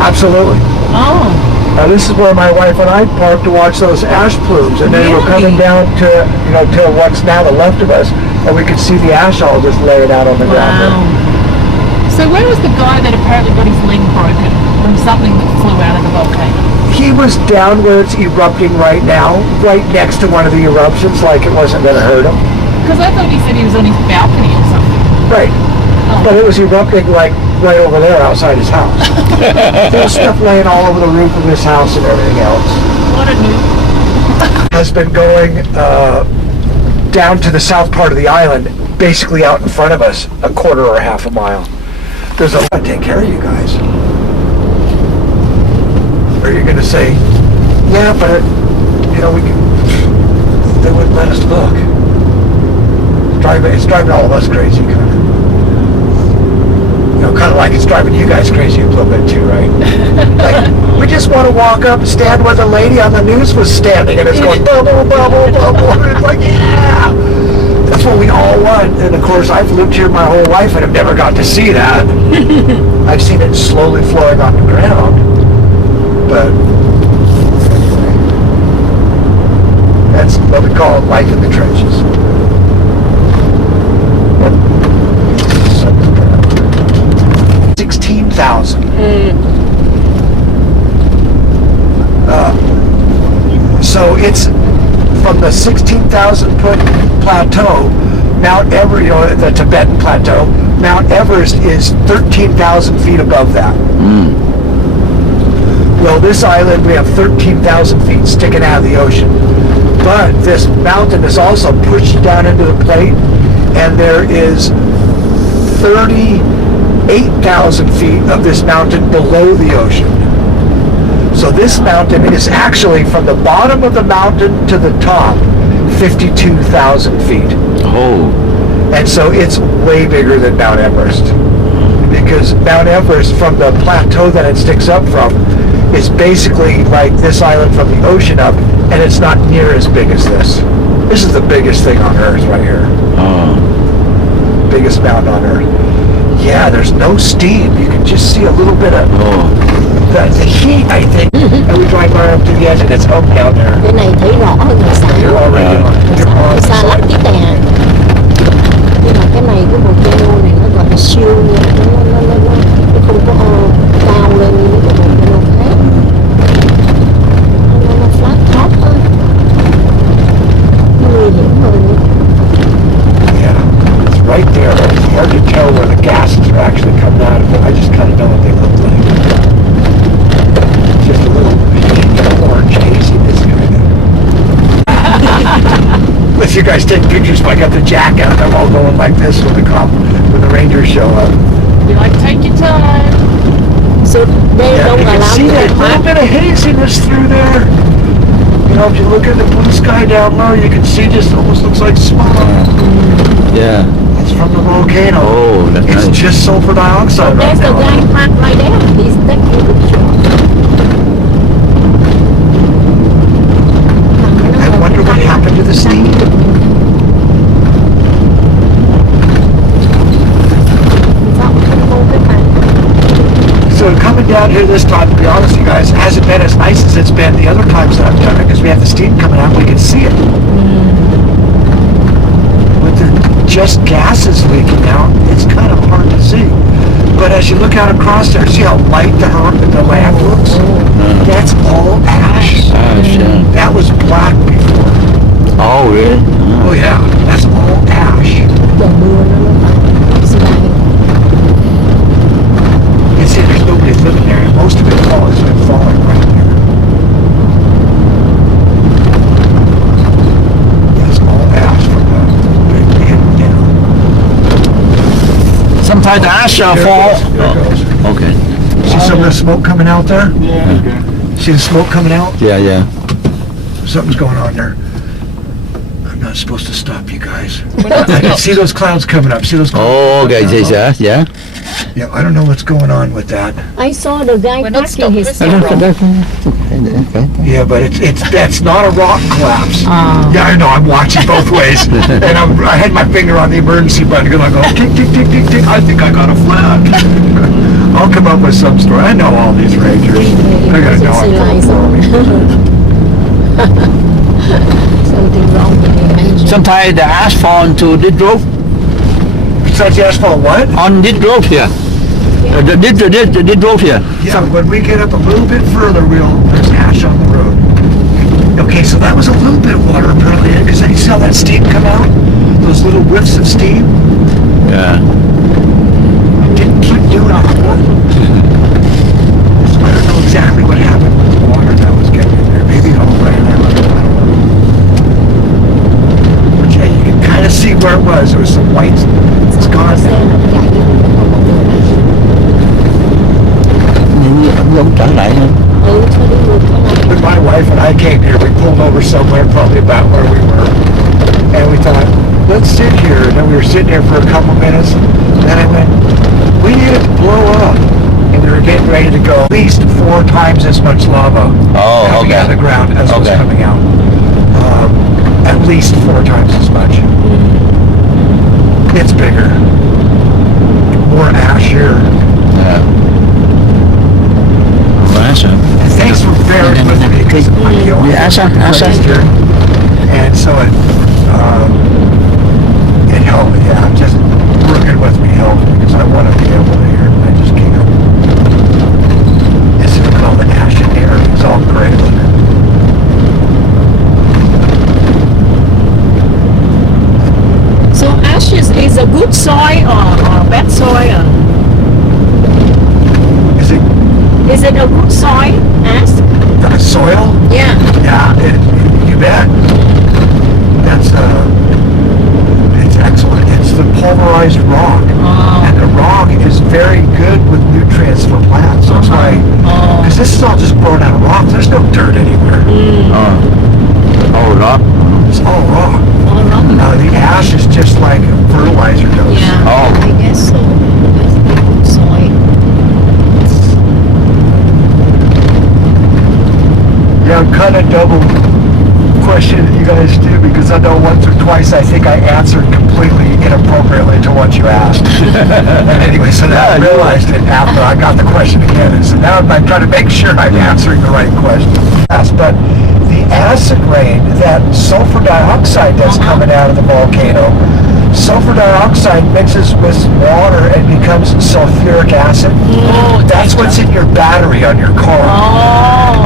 Absolutely. Oh. Now this is where my wife and I parked to watch those ash plumes, and they were coming down to, you know, to what's now the left of us, and we could see the ash all just laying out on the ground there. Wow. So where was the guy that apparently got his leg broken from something that flew out of the volcano? He was down where it's erupting right now, right next to one of the eruptions, like it wasn't going to hurt him. Because I thought he said he was on his balcony or something. Right. But it was erupting like right over there outside his house. There was stuff laying all over the roof of his house and everything else. What a new... Has been going down to the south part of the island, basically out in front of us, a quarter or a half a mile. There's a lot to take care of you guys. Or you're going to say, yeah, but, you know, they wouldn't let us look. It's driving all of us crazy, kind of. You know, kind of like it's driving you guys crazy a little bit too, right? Like, we just want to walk up and stand where the lady on the news was standing, and it's going bubble, bubble, bubble, and it's like, yeah! That's what we all want. And of course, I've lived here my whole life and have never got to see that. I've seen it slowly flowing on the ground. But That's what we call life in the trenches. 16,000. So it's from the 16,000 foot plateau, Mount Everest, you know, the Tibetan plateau, Mount Everest is 13,000 feet above that. Well, this island, we have 13,000 feet sticking out of the ocean. But this mountain is also pushed down into the plate, and there is 38,000 feet of this mountain below the ocean. So this mountain is actually from the bottom of the mountain to the top, 52,000 feet. Oh. And so it's way bigger than Mount Everest. Because Mount Everest, from the plateau that it sticks up from, is basically like this island from the ocean up, and it's not near as big as this. This is the biggest thing on Earth right here. Oh. Biggest mountain on Earth. Yeah, there's no steam. You can just see a little bit of the heat, I think. And we drive right up to the edge, and it's up down there. Cái này thấy rõ hơn người xa. You're already on. You're on Người xa lắm tí tè. Nhưng mà cái này, cái volcano này nó gọi là siêu nha. Nó không có cao lên như cái volcano khác. Nó flat top thôi. Nó nguy hiểm hơn nữa. Yeah, it's right there. It's hard to tell where the gases are actually coming out of it. I just kind of know what they look like. Just a little orange haziness kind of. If you guys take pictures, I got the jack out, I'm all going like this when the rangers show up. Be like, take your time. So đây Yeah, đâu you là can lắm see người that little khác. bit of haziness through there. You know, if you look at the blue sky down low, you can see just almost looks like smoke. Yeah. It's from the volcano. Oh, that's It's nice. just sulfur dioxide right There's a now. guy parked right there. He's taking a picture. I wonder what happened to the steam. So coming down here this time, to be honest with you guys, hasn't been as nice as it's been the other times that I've done it, because we have the steam coming out, we can see it. With the just gases leaking out, it's kind of hard to see. But as you look out across there, see how light the land looks? That's all ash. Ash, yeah. That was black before. Oh, really? Oh yeah, that's all ash. Trời mưa nó tạt. You see, there's nobody living there, and most of it all has been falling right there. That's all ash from the hitting down. Sometimes the ash There it fall. goes, there it goes. Okay. See some of the smoke coming out there? See the smoke coming out? Yeah, yeah. Something's going on there. I'm not supposed to stop you guys. I can see those clouds coming up. See those clouds? Oh, okay, coming up? yeah. Yeah, I don't know what's going on with that. I saw the guy We're not parking his stopped. car. Okay. Yeah, but that's not a rock collapse. Oh. Yeah, I know. I'm watching both ways, and I had my finger on the emergency button because I go tick tick tick tick tick. I think I got a flat. I'll come up with some story. I know all these rangers. I gotta know I'm Lights on. Something wrong with the engine. Sometimes the ash fall into this road. Besides the asphalt, what? On this road here. This road here. Yeah, when we get up a little bit further, there's ash on the road. Okay, so that was a little bit of water apparently, because you see how that steam come out? Those little whiffs of steam? Yeah. It didn't keep doing it. So I don't know exactly what happened with the water that was getting in there. Maybe it all ran out. I don't know. But yeah, you can kind of see where it was. There was some white. It's gone Xe now. nó chạy như không có người. Như ấm giống trở lại nữa. Cho đi ngược cái này. When my wife and I came here, we pulled over somewhere probably about where we were. And we thought, let's sit here. And then we were sitting here for a couple minutes. And then I went, we need it to blow up. And we were getting ready to go at least 4 times as much lava Oh, coming okay. out of the ground as was Okay. coming out. At least 4 times as much. It's bigger. More ash here. Yeah. Well, that's a... And thanks for bearing with me because I'm the only Yeah, Asha. here. And so it helped. Yeah, just working with me helped because I want to be able to hear it. I just can't. It's called the ashen air. It's all gray looking. So ashes is a good soil or bad soil? Is it a good soil? Ash? The soil? Yeah. Yeah, you bet. That's it's excellent. It's the pulverized rock, and the rock is very good with nutrients for plants. That's why, because this is all just grown out of rock. There's no dirt anywhere. Oh, rock. It's all rock. All rock. The ash is just like a fertilizer dose. Yeah. Oh. I guess so. That's the good soil. Yeah, kind of double question that you guys do because I know once or twice I think I answered completely inappropriately to what you asked. And anyway, so now I realized it after I got the question again. And so now I'm trying to make sure I'm answering the right question. Yes, but the acid rain, that sulfur dioxide that's coming out of the volcano, sulfur dioxide mixes with water and becomes sulfuric acid. That's what's in your battery on your car.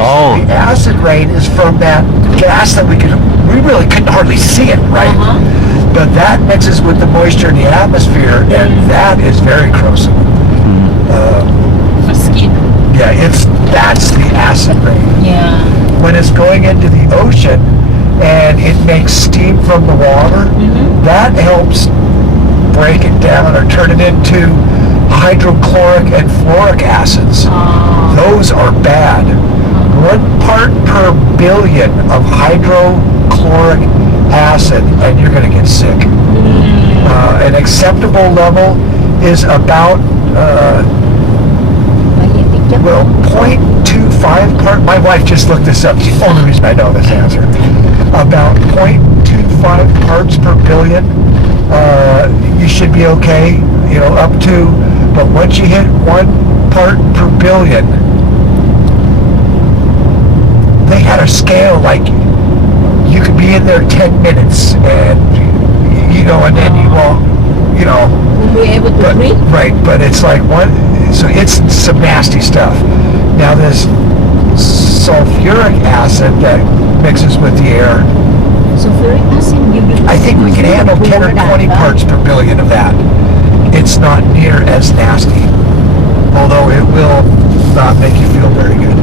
Oh. The acid rain is from that gas that we really couldn't hardly see it, right? But that mixes with the moisture in the atmosphere, and that is very corrosive. For skin. Yeah, that's the acid rain. Yeah. When it's going into the ocean and it makes steam from the water, that helps break it down or turn it into hydrochloric and fluoric acids. Those are bad. 1 part per billion of hydrochloric acid and you're going to get sick. An acceptable level is about 0.25 part. My wife just looked this up. It's the only reason I know this answer. About 0.25 parts per billion. You should be okay, up to. But once you hit 1 part per billion, they had a scale like you could be in there 10 minutes and and then you won't, Be able to breathe? Right, but it's like so it's some nasty stuff. Now this sulfuric acid that mixes with the air, Sulfuric acid, I think we can handle 10 or 20 parts per billion of that. It's not near as nasty, although it will not make you feel very good.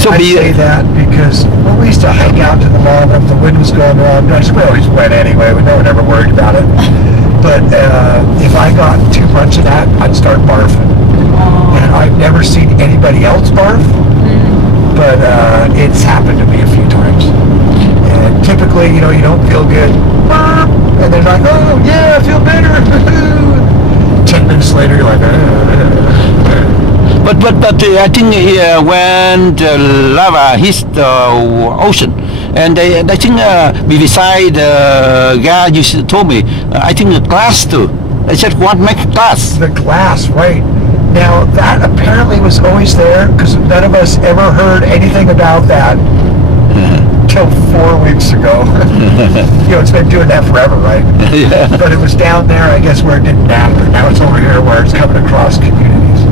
So I say that because we used to hike out to the lava if the wind was going wrong. We always went anyway. No one ever worried about it. But if I got too much of that, I'd start barfing. And I've never seen anybody else barf, but it's happened to me a few times. And typically, you don't feel good. And they're like, oh, yeah, I feel better. 10 minutes later, you're like, But I think when the lava hits the ocean, and I think beside the gas you told me, I think the glass too. I said, what makes glass? The glass, right. Now, that apparently was always there because none of us ever heard anything about that till 4 weeks ago. It's been doing that forever, right? Yeah. But it was down there, I guess, where it didn't matter. Now it's over here where it's coming across communities.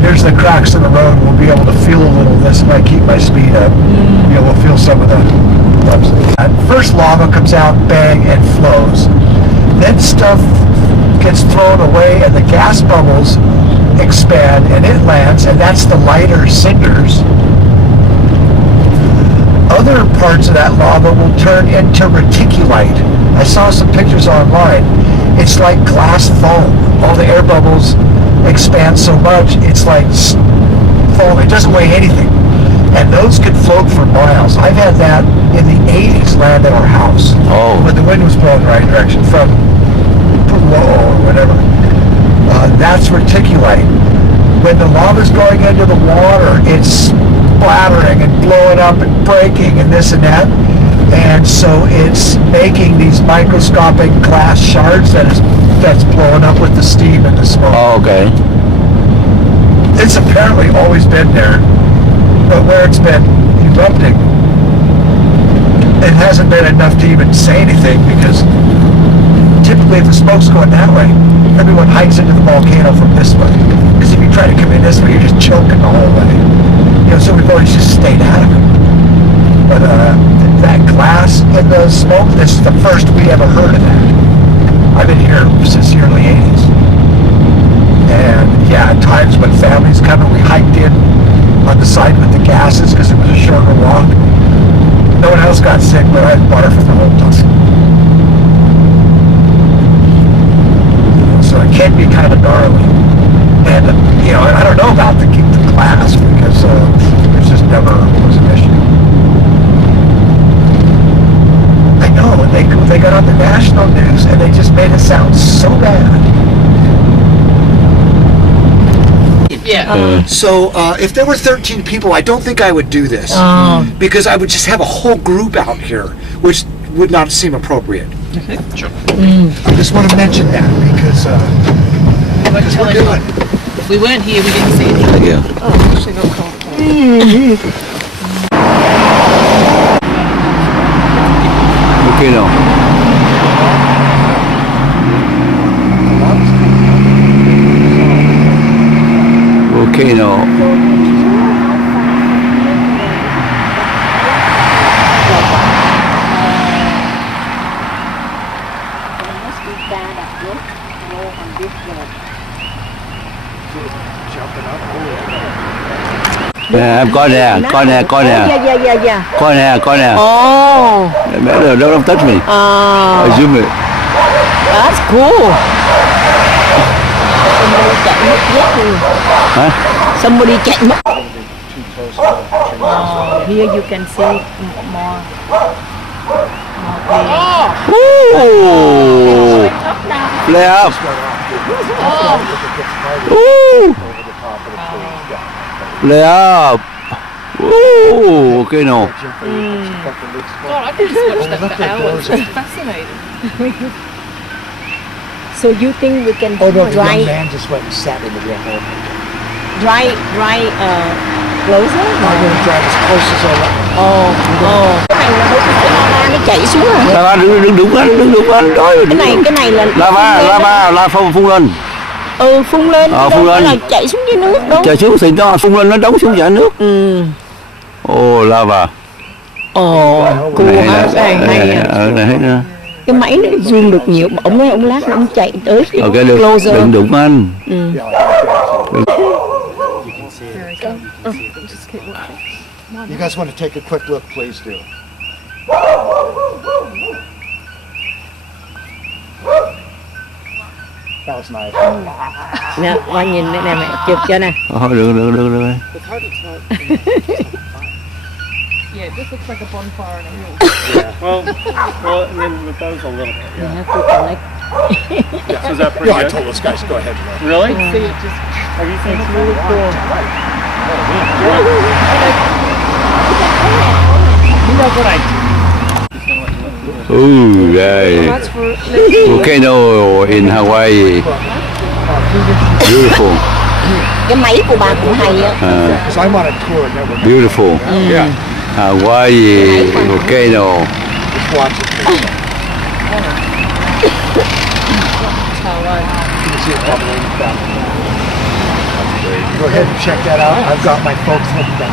Here's the cracks in the road. We'll be able to feel a little of this if I keep my speed up. We'll feel some of the bumps. First lava comes out, bang, and flows. Then stuff gets thrown away and the gas bubbles expand and it lands, and that's the lighter cinders. Other parts of that lava will turn into reticulite. I saw some pictures online. It's like glass foam. All the air bubbles expand so much, it's like foam. It doesn't weigh anything. And those could float for miles. I've had that in the 80s land at our house. Oh. When the wind was blowing the right direction from low or whatever. That's reticulite. When the lava's going into the water, it's splattering and blowing up and breaking and this and that. And so it's making these microscopic glass shards that's blowing up with the steam and the smoke. Oh, okay. It's apparently always been there, but where it's been erupting, it hasn't been enough to even say anything because typically if the smoke's going that way, everyone hikes into the volcano from this way. Because if you try to come in this way, you're just choking the whole way. You know, so we've always just stayed out of it. But that glass in the smoke, this is the first we ever heard of that. I've been here since the early 80s. And yeah, at times when families come and we hiked in on the side with the gases because it was a shorter walk. No one else got sick, but I barfed the whole time. So it can be kind of gnarly. And, you know, I don't know about the glass because it just never was an issue. I know, they got on the national news and they just made it sound so bad. Yeah. So if there were 13 people, I don't think I would do this because I would just have a whole group out here, which would not seem appropriate. Sure. I just want to mention that because we're doing. If we weren't here, we didn't see anything. Yeah. Oh, actually got cold. Volcano. Volcano. Yeah, có nè. Yeah, yeah. Có nè. Oh. Don't touch me. Zoom it. That's cool. Somebody chạy mất dép luôn. Hả? Somebody chạy mất. Here you can see more. Ooh. Flare up. Ooh. Flare up. Ooh, volcano. God, I could just watch that for hours. It's fascinating. So you think we can Oh no, the young dry man just went and sat in the real hole. closer? I'm going to drive as close as I want. Cái này là mấy cái lava nó chảy xuống rồi. Lava đừng anh đói. Cái này là Lava phun lên. Phun lên. Phun lên. Là chảy xuống dưới nước đâu. Chảy xuống thì nó phun lên nó đóng xuống chảy nước. Lava. Cool ha, cái này hay à. Này hết nữa. Cái máy nó zoom được nhiều, ông nói ông lát ông chạy tới closer. Đừng đụng anh. You guys want to take a quick look, please do. That was nice. Nè, qua nhìn đây nè mẹ, chụp cho nè. Được. Yeah, it just looks like a bonfire on a hill. Well, and then that was a little bit. You have to connect. So is that pretty Yeah, I good? told those guys, go ahead. Really? See it just. Have you seen it? Really cool. You know what I Ooh, yeah. That's for Volcano in Hawaii. Beautiful. Cái máy của bà cũng hay á. Because I'm on a tour and never Beautiful. Yeah. Hawaii volcano. Just watch it. You can see it bubbling down. Go ahead and check that out. I've got my folks hooked up.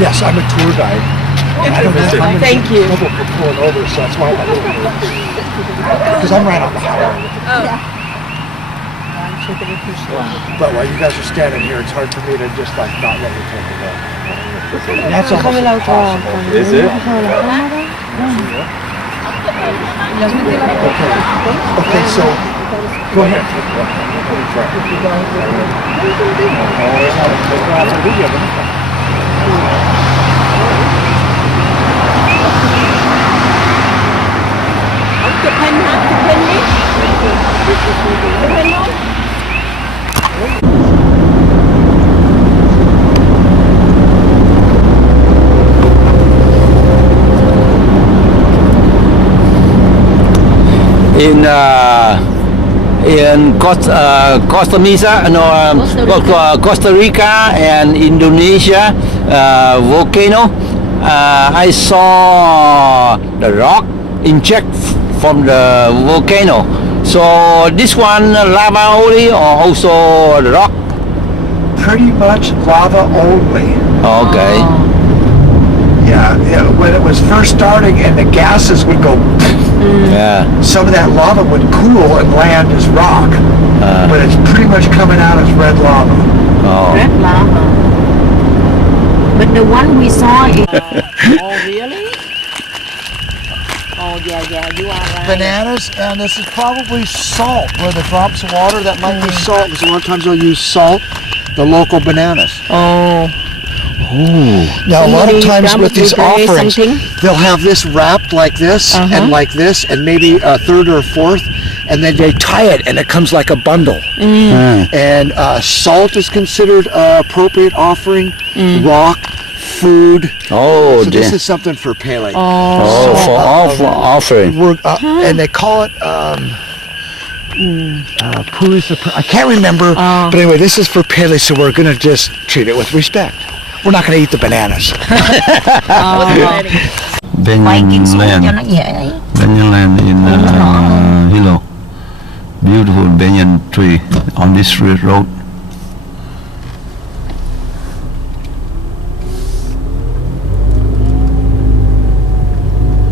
Yes, I'm a tour guide. I don't have time Thank you. trouble for pulling over, so that's why I'm a little nervous. Because I'm right on the highway. But while you guys are standing here, it's hard for me to just like not let you take a look. And that's almost impossible. Is it? Okay, so go ahead. Chụp hình hả? Chụp hình đi. Chụp hình không? in Costa Mesa, no, Costa Rica and Indonesia volcano. I saw the rock inject from the volcano. So this one lava only or also the rock? Pretty much lava only. Okay. Yeah, when it was first starting and the gases would go, Yeah. some of that lava would cool and land as rock. But it's pretty much coming out as red lava. Oh. Red lava. But the one we saw is... oh, really? Oh, yeah, you are right. Bananas, and this is probably salt, where the drops of water, that might be salt, because a lot of times they'll use salt, the local bananas. Oh. Now, a lot of Maybe times with these probably offerings, something. they'll have this wrapped like this, and like this, and maybe a third or a fourth, and then they tie it, and it comes like a bundle. And salt is considered appropriate offering, rock, food. Oh, So this is something for Pele. oh, for offering. We're, and they call it I can't remember, but anyway, this is for Pele, so we're going to just treat it with respect. We're not going to eat the bananas. Quay kính xuống cho Banyan nó dễ ấy. Banyan land in Hilo. Beautiful banyan tree on this road.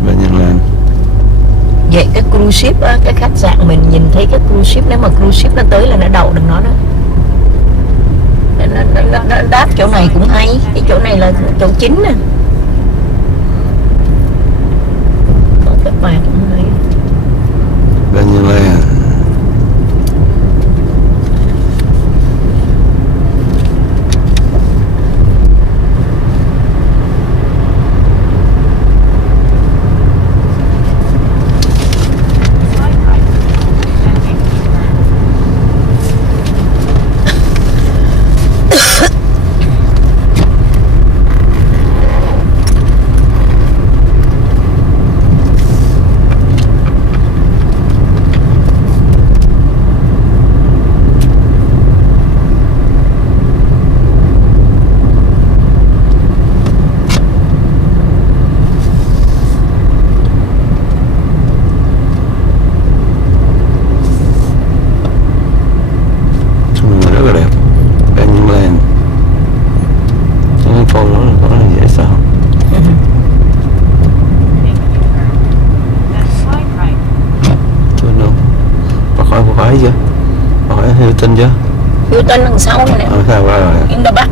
Banyan land. Vậy cái cruise ship á, cái khách sạn mình nhìn thấy cái cruise ship, nếu mà cruise ship nó tới là nó đậu được nó đó. Nó đáp chỗ này cũng hay. Cái chỗ này là chỗ chính nè. Có cái bàn cũng hay. Banyan land. Rất là đẹp. Banyan land. Cái câu đó có dễ sao? Thôi đâu. Bà khỏi chưa? Bà khỏi Hilton chưa? Hilton đằng sau này nè. Sao ra rồi? In the back.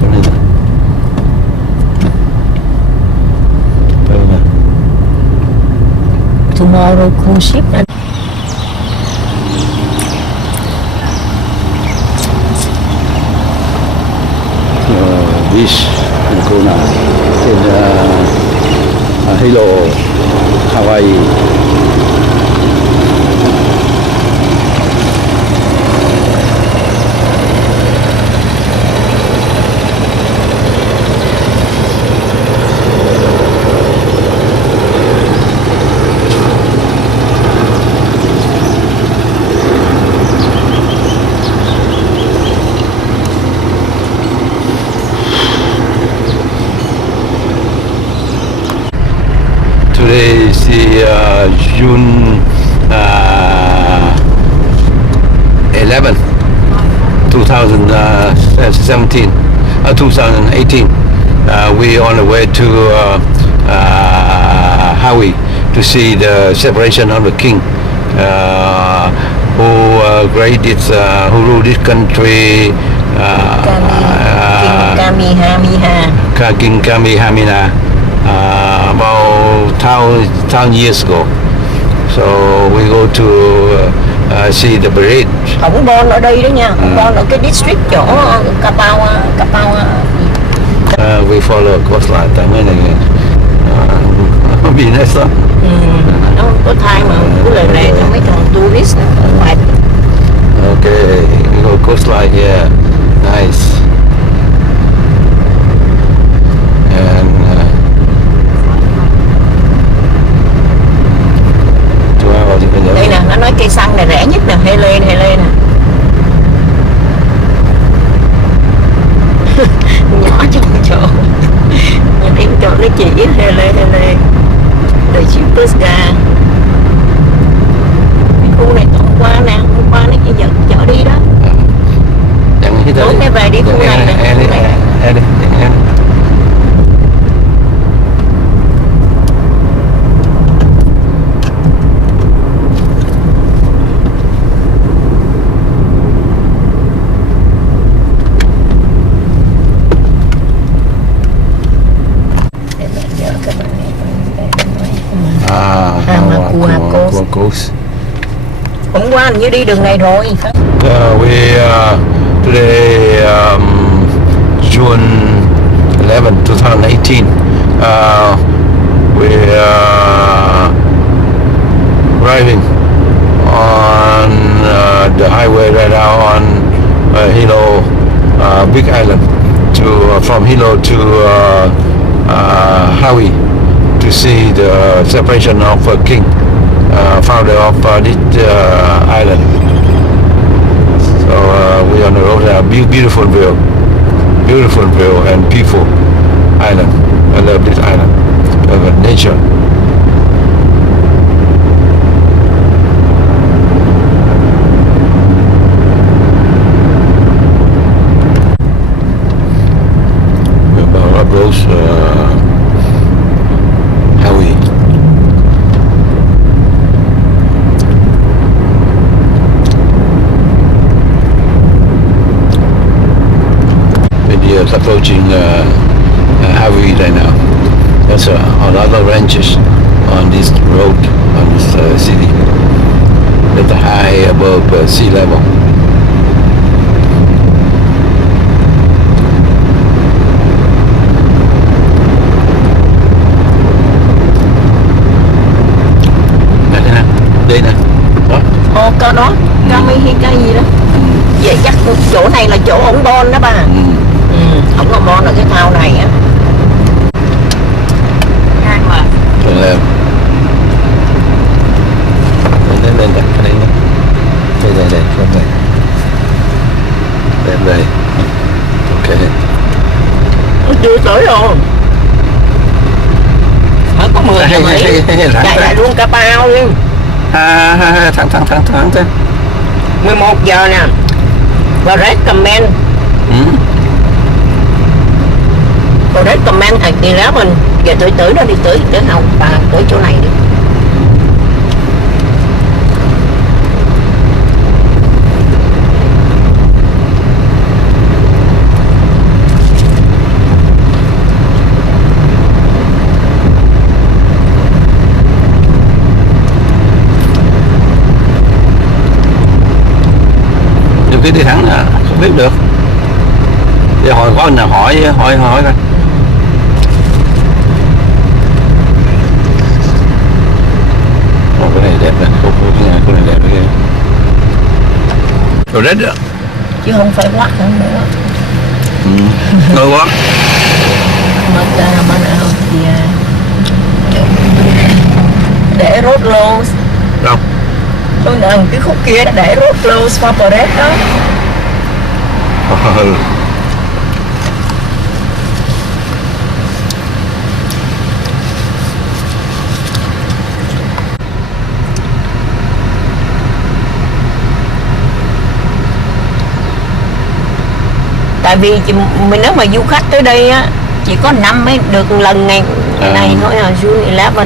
Chỗ này nè. Đây nè. Tomorrow cruise ship nè. Beach in Kona in Hilo, Hawaii. Today is the June 11th, 2017, 2018. We on the way to Hawaii to see the separation of the king who created, who ruled this country. King Kamehameha. About 1,000 years ago. So we go to see the parade. Ổng bon ở đây đó nha, ổng bon ở cái district chỗ Kapawa. We follow coastline tại mấy này bị nét đó. Nó không có thay mà cứ lời này cho mấy thằng tourist ở ngoài. Okay, we go coastline here. Nice. And Guacos. Guacos. Hôm qua hình như đi đường này rồi. Today June 11, 2018. We are driving on the highway right now on Hilo, Big Island, from Hilo to Hawaii to see the separation of King, founder of this island. So we're on the road. Beautiful view and peaceful island. I love this island. Nature. We're about Rose, Hawaii. We're approaching Hawaii right now. There's a lot of ranches on this road, on this city, at the high above sea level. Đây nè, đó. Ồ, có đó, Kami hay cái gì đó. Vậy chắc chỗ này là chỗ ổng Bon đó ba. Ổng có Bon ở cái thao này á. Ngang mà. Turn left. Lên đặt cái đây nhé. Đây, from đây. Đây. Ok. Chưa tới rồi. Mới có 10 giờ mấy. Chạy lại luôn cả bao luôn. Thẳng thế. 11 giờ nè. Và recommend. Và recommend at 11. Giờ tới đó đi tới đâu bà tới chỗ này đi. Nhiều khi đi thẳng là không biết được. Để hỏi có anh nào hỏi coi. Cái này đẹp nè, cô này đẹp kìa. Đồ rết đó. Chứ không phải quát nữa. Ngon quá. Mana để road close. Đâu? Tôi nói cái khúc kia để road close for Perez đó. Tại vì mình nếu mà du khách tới đây á chỉ có năm mới được lần này thôi là June 11.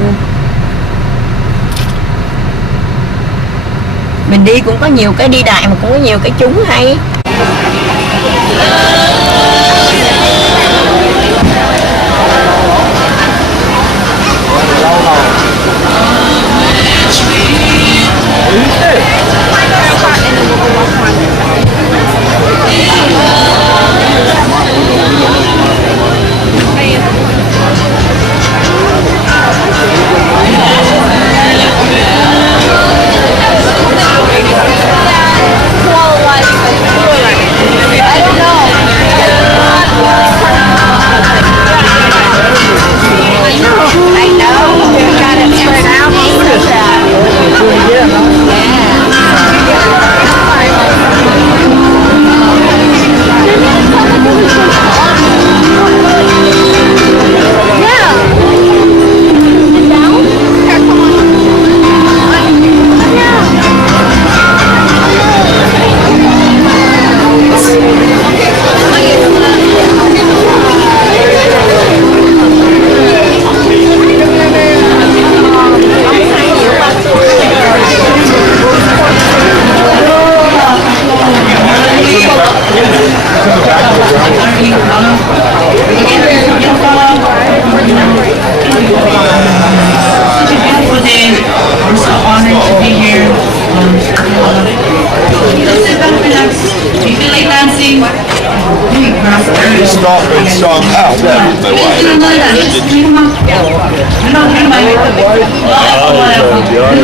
Mình đi cũng có nhiều cái đi đại mà cũng có nhiều cái trúng hay. I don't know. Giỏi.